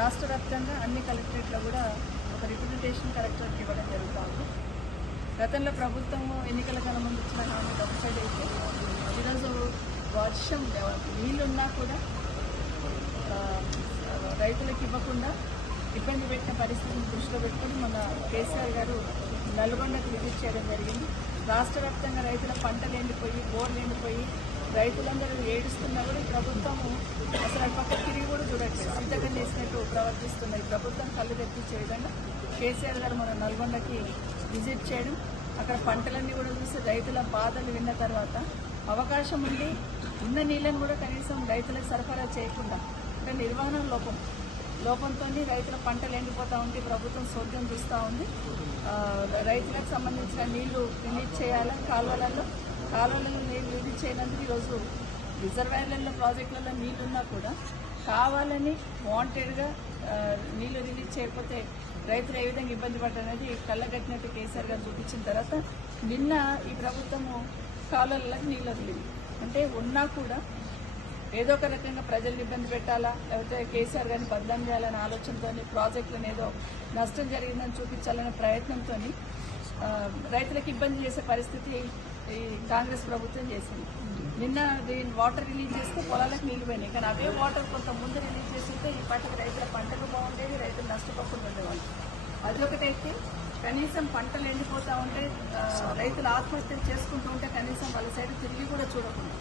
రాష్ట్ర వ్యాప్తంగా అన్ని కలెక్టరేట్లో కూడా ఒక రిప్రజెంటేషన్ కలెక్టర్కి ఇవ్వడం జరుగుతుంది. గతంలో ప్రభుత్వం ఎన్నికల కన్నా ముందు ఇచ్చిన హామీ ఒక సైడ్ అయితే ఈరోజు వర్షం నీళ్ళున్నా కూడా రైతులకు ఇవ్వకుండా ఇబ్బంది పెట్టిన పరిస్థితిని దృష్టిలో పెట్టుకుని మన కేసీఆర్ గారు నల్గొండకు విజిట్ చేయడం జరిగింది. రాష్ట్ర వ్యాప్తంగా రైతుల పంటలు ఎండిపోయి బోర్లు ఎండిపోయి రైతులందరూ ఏడుస్తున్నా కూడా ఈ ప్రభుత్వము అసలు పక్క తిరిగి కూడా చూడట్లేదు. సిద్ధంగా చేసినట్టు ప్రవర్తిస్తున్నారు. ఈ ప్రభుత్వం కళ్ళు తెప్పించే విధంగా కేసీఆర్ గారు మన నల్గొండకి విజిట్ చేయడం, అక్కడ పంటలన్నీ కూడా చూసి రైతుల బాధలు విన్న తర్వాత అవకాశం ఉండి ఉన్న నీళ్ళని కూడా కనీసం రైతులకు సరఫరా చేయకుండా అంటే నిర్వహణ లోపంతో రైతుల పంటలు ఎండిపోతూ ఉంటే ప్రభుత్వం సోద్యం చూస్తూ ఉంది. రైతులకు సంబంధించిన నీళ్లు రిలీజ్ చేయాలని కాలువలలో నీళ్లు రిలీజ్ చేయడానికి ఈరోజు రిజర్వాయర్లలో ప్రాజెక్టులలో నీళ్లున్నా కూడా కావాలని వాంటెడ్గా నీళ్లు రిలీజ్ చేయకపోతే రైతులు ఏ విధంగా ఇబ్బంది పడ్డనేది కళ్ళగట్టినట్టు కేసీఆర్ గారు చూపించిన తర్వాత నిన్న ఈ ప్రభుత్వము కాలువలకు నీళ్ళు వదిలింది. అంటే ఉన్నా కూడా ఏదో ఒక రకంగా ప్రజల్ని ఇబ్బంది పెట్టాలా, లేకపోతే కేసీఆర్ గారిని బదనాం చేయాలనే ఆలోచనతో ప్రాజెక్టులను ఏదో నష్టం జరిగిందని చూపించాలనే ప్రయత్నంతో రైతులకు ఇబ్బంది చేసే పరిస్థితి ఈ కాంగ్రెస్ ప్రభుత్వం చేసింది. నిన్న దీని వాటర్ రిలీజ్ చేస్తే పొలాలకు నీళ్లు పోయినాయి. కానీ అవే వాటర్ కొంత ముందు రిలీజ్ చేస్తుంటే ఈ పంటకు రైతుల పంటలు బాగుండేవి, రైతులు నష్టపోకుండా ఉండేవాళ్ళు. అదొకటైతే కనీసం పంటలు ఎండిపోతూ ఉంటే రైతులు ఆత్మహత్యలు చేసుకుంటూ ఉంటే కనీసం వాళ్ళ సైడ్ తిరిగి కూడా చూడకుండా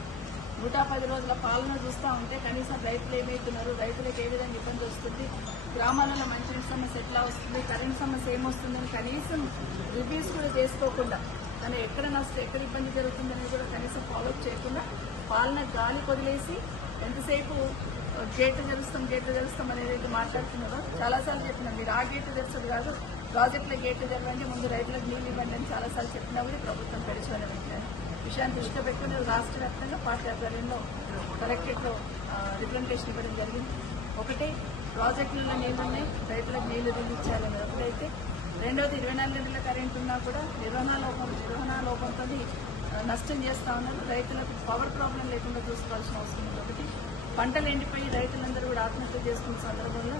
110 రోజుల పాలన చూస్తూ ఉంటే కనీసం రైతులు ఏమవుతున్నారు, రైతులకు ఏ విధంగా ఇబ్బంది వస్తుంది, గ్రామాలలో మంచినీటి సమస్య ఎట్లా వస్తుంది, కరెంట్ సమస్య ఏమొస్తుందని కనీసం రివ్యూస్ కూడా చేసుకోకుండా కానీ ఎక్కడ ఇబ్బంది జరుగుతుందనేది కూడా కనీసం ఫాలోఅప్ చేయకుండా పాలన గాలి వదిలేసి ఎంతసేపు గేట్లు తెరుస్తాం అనేది అయితే మాట్లాడుతున్నారో చాలాసార్లు చెప్పినాం. మీరు ఆ గేట్లు తెరచదు కాదు, ప్రాజెక్టుల గేట్లు తెరవండి, ముందు రైతులకు నీళ్ళు ఇవ్వండి అని చాలాసార్లు చెప్పినా కూడా ప్రభుత్వం పెరిచిపోయిన విషయాన్ని దృష్టిలో పెట్టుకుని రాష్ట్ర వ్యాప్తంగా పార్టీ ఆధ్వర్యంలో కలెక్టరేట్లో రిప్రజెంటేషన్ ఇవ్వడం జరిగింది. ఒకటి ప్రాజెక్టులలో నీళ్లున్నాయి, రైతులకు నీళ్లు రిలీజ్ చేయాలని ఒకటైతే, రెండవది 24 గంటల కరెంట్ ఉన్నా కూడా నిర్వహణ లోపంతో నష్టం చేస్తూ ఉన్నారు. రైతులకు పవర్ ప్రాబ్లం లేకుండా చూసుకోవాల్సిన అవసరం ఉంది. ఒకటి పంటలు ఎండిపోయి రైతులందరూ కూడా ఆత్మహత్య చేసుకున్న సందర్భంలో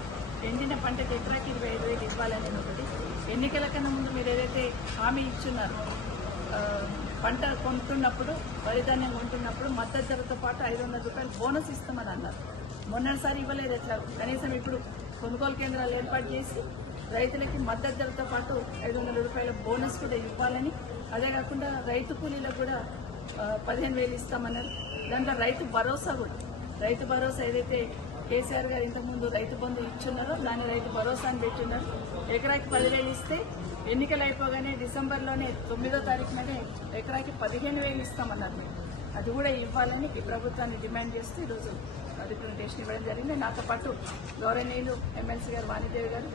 ఎండిన పంటకి ఎకరాకి 25,000 ఇవ్వాలని ఒకటి. ఎన్నికల కన్నా ముందు మీరు ఏదైతే హామీ ఇచ్చున్నారో పంట కొంటున్నప్పుడు వరిధాన్యం కొంటున్నప్పుడు మద్దతు ధరతో పాటు 500 రూపాయలు బోనస్ ఇస్తామని అన్నారు. మొన్నటిసారి ఇవ్వలేదు. ఎట్లా కనీసం ఇప్పుడు కొనుగోలు కేంద్రాలు ఏర్పాటు చేసి రైతులకి మద్దతు ధరతో పాటు 500 రూపాయల బోనస్ కూడా ఇవ్వాలని, అదే కాకుండా రైతు కూలీలకు కూడా 15,000 ఇస్తామన్నారు. దాంట్లో రైతు భరోసా ఏదైతే కేసీఆర్ గారు ఇంతకుముందు రైతు బంధు ఇచ్చున్నారో దాన్ని రైతు భరోసా అని పెట్టున్నారు. ఎకరాకి 10,000 ఇస్తే ఎన్నికలు అయిపోగానే డిసెంబర్లోనే 9వ తారీఖుననే ఎకరాకి 15,000 ఇస్తామన్నారు. అది కూడా ఇవ్వాలని ఈ ప్రభుత్వాన్ని డిమాండ్ చేస్తూ ఈరోజు రిప్రజెంటేషన్ ఇవ్వడం జరిగింది. నాతో పాటు గౌరవనీయులు ఎమ్మెల్సీ గారు వాణిదేవి గారు,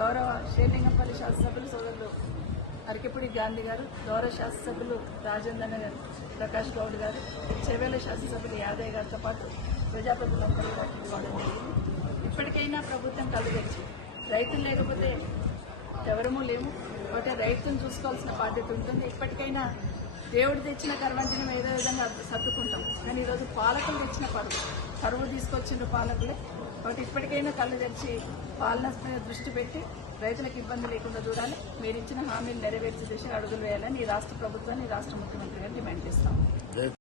గౌరవ షేర్లింగంపల్లి శాసనసభ్యులు సోదరులు అరకెపూడి గాంధీ గారు, గౌరవ శాసనసభ్యులు రాజేంద్ర గారు, ప్రకాష్ గౌడ్ గారు, చెవేల శాసనసభ్యులు యాదయ్య గారితో పాటు ప్రజాప్రతినిధులందరూ ఇవ్వడం జరిగింది. ఇప్పటికైనా ప్రభుత్వం కళ్ళు తెరిచి రైతులు లేకపోతే ఎవరమూ లేము, కాబట్టి రైతులను చూసుకోవాల్సిన బాధ్యత ఉంటుంది. ఇప్పటికైనా దేవుడు తెచ్చిన కరువంటిని ఏదో విధంగా సర్దుకుంటాం, కానీ ఈరోజు పాలకులు తెచ్చిన కరువు తీసుకొచ్చిన పాలకులే. కాబట్టి ఇప్పటికైనా కళ్ళు తెరిచి పాలన దృష్టి పెట్టి రైతులకు ఇబ్బంది లేకుండా చూడాలి. మీరు ఇచ్చిన హామీలు నెరవేర్చే దిశగా అడుగులు వేయాలని ఈ రాష్ట్ర ప్రభుత్వాన్ని రాష్ట్ర ముఖ్యమంత్రి గారు డిమాండ్ చేస్తాం.